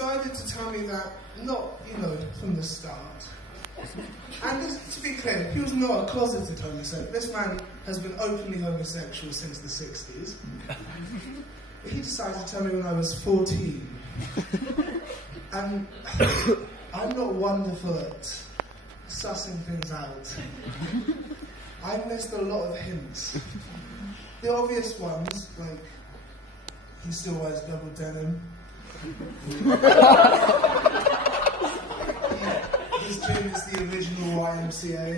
decided to tell me that, not, from the start. And this, to be clear, he was not a closeted homosexual. This man has been openly homosexual since the 60s. But he decided to tell me when I was 14. And I'm not wonderful at sussing things out. I missed a lot of hints. The obvious ones, like, he still wears double denim. His gym is the original YMCA.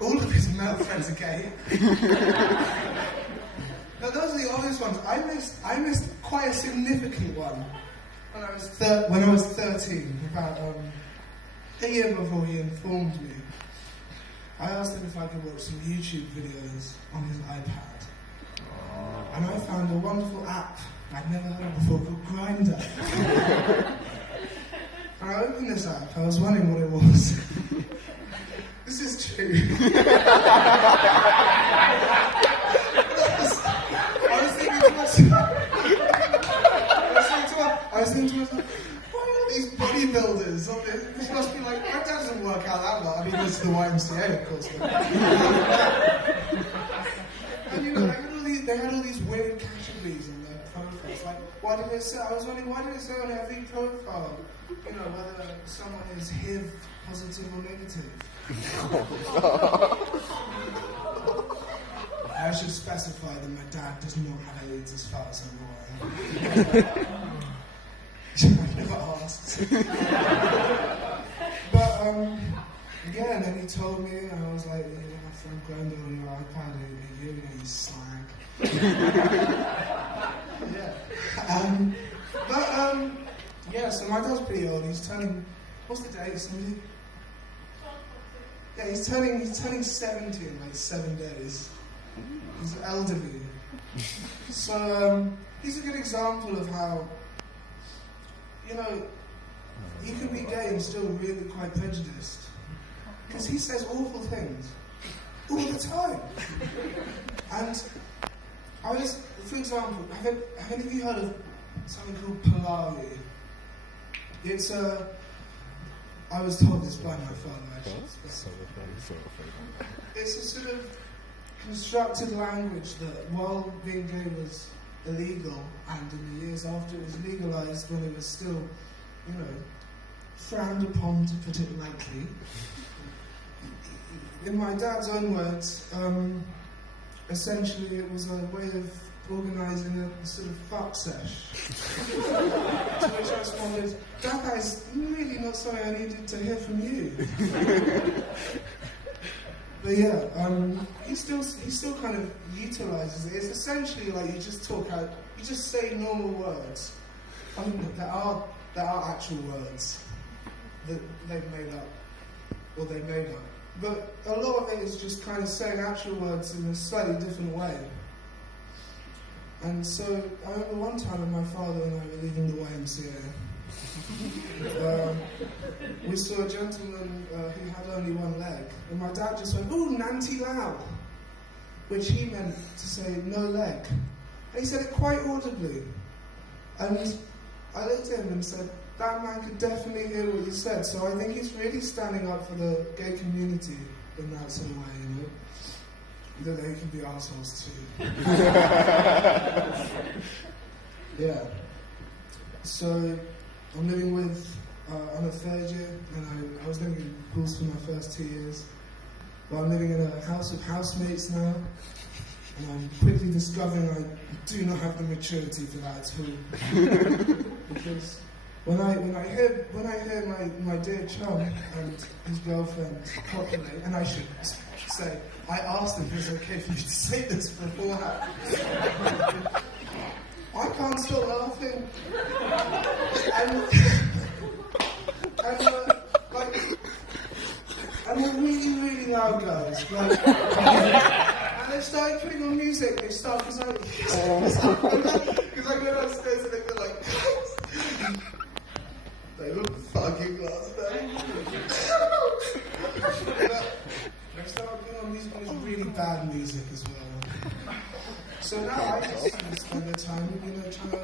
All of his male friends are gay. Now those are the obvious ones. I missed quite a significant one when I was 13, about a year before he informed me. I asked him if I could watch some YouTube videos on his iPad. And I found a wonderful app I'd never heard before called Grindr. And I opened this app, I was wondering what it was. This is true. I was thinking to myself, why are all these bodybuilders? This must be like, my dad doesn't work out that lot. I mean, this is the YMCA, of course. And they had all these weird categories in their profiles. Like, why did it say? I was wondering, why did it say on every profile, whether someone is HIV positive or negative? I should specify that my dad does not have AIDS as far as I'm aware. I never asked. But, and then he told me, and I was like, my friend Grindr on your iPad, you slag. So my dad's pretty old. He's turning, what's the date? Yeah, he's turning 70 in like 7 days. He's elderly. So he's a good example of how, you can be gay and still really quite prejudiced. Because he says awful things all the time. And I was, for example, have any of you heard of something called Polari? It's I was told this by my father, actually. It's a sort of constructed language that while being gay was illegal, and in the years after it was legalized, when it was still, frowned upon, to put it lightly. In my dad's own words, essentially it was a way of organising a sort of fuck sesh. To which I responded, Dad, that is really not something I needed to hear from you. But he still kind of utilises it. It's essentially like you just say normal words. I mean, there are actual words that they've made up, or they made up. But a lot of it is just kind of saying actual words in a slightly different way. And so I remember one time when my father and I were leaving the YMCA, we saw a gentleman who had only one leg, and my dad just went, "Ooh, Nanti Lau," which he meant to say no leg. And he said it quite audibly. And I looked at him and said, that man could definitely hear what you said, so I think he's really standing up for the gay community in that sort of way, That they can be assholes too. Yeah. So, I'm living with, I'm a third year, and I was living in Pools for my first 2 years. But I'm living in a house of housemates now, and I'm quickly discovering I do not have the maturity for that at all. Because when I hear my dear chum and his girlfriend copulate, and I should say, I asked if it was okay for me to say this beforehand. I can't stop laughing. And they're really, really loud guys. And they started putting on music. They start because I go downstairs and they're like, they look fucking glass They started putting on music, and it's really bad music as well. So now I just spend the time time, trying to,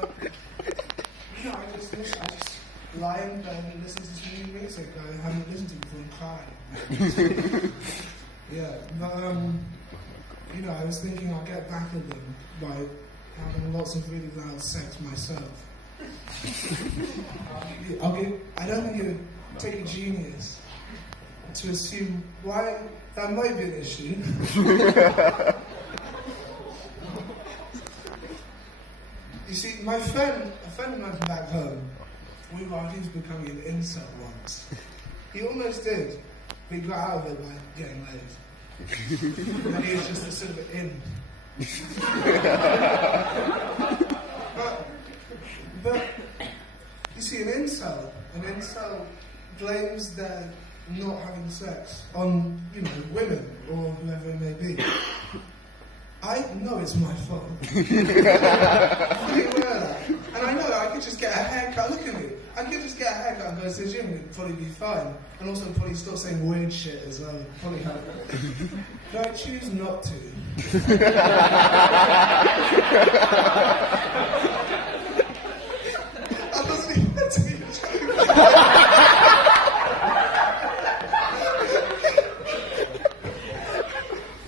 I just lie in bed and listen to some new music I haven't listened to before and cry. Yeah, but, I was thinking I'll get back at them by having lots of really loud sex myself. I don't think it would take a genius to assume why that might be an issue. You see, a friend of mine from back home, he was becoming an incel once. He almost did, but he got out of it by getting laid. And he was just a sort of in. but you see, an incel blames their not having sex on, women or whoever it may be. I know it's my fault. I'm fully aware of that. And I know that I could just get a haircut. Look at me. I could just get a haircut and go to the gym and it'd probably be fine. And also probably stop saying weird shit as well. Probably help. But I choose not to. I wasn't even meant to be joking.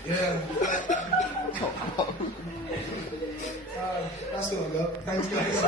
Yeah. That's all I got. Thanks, guys.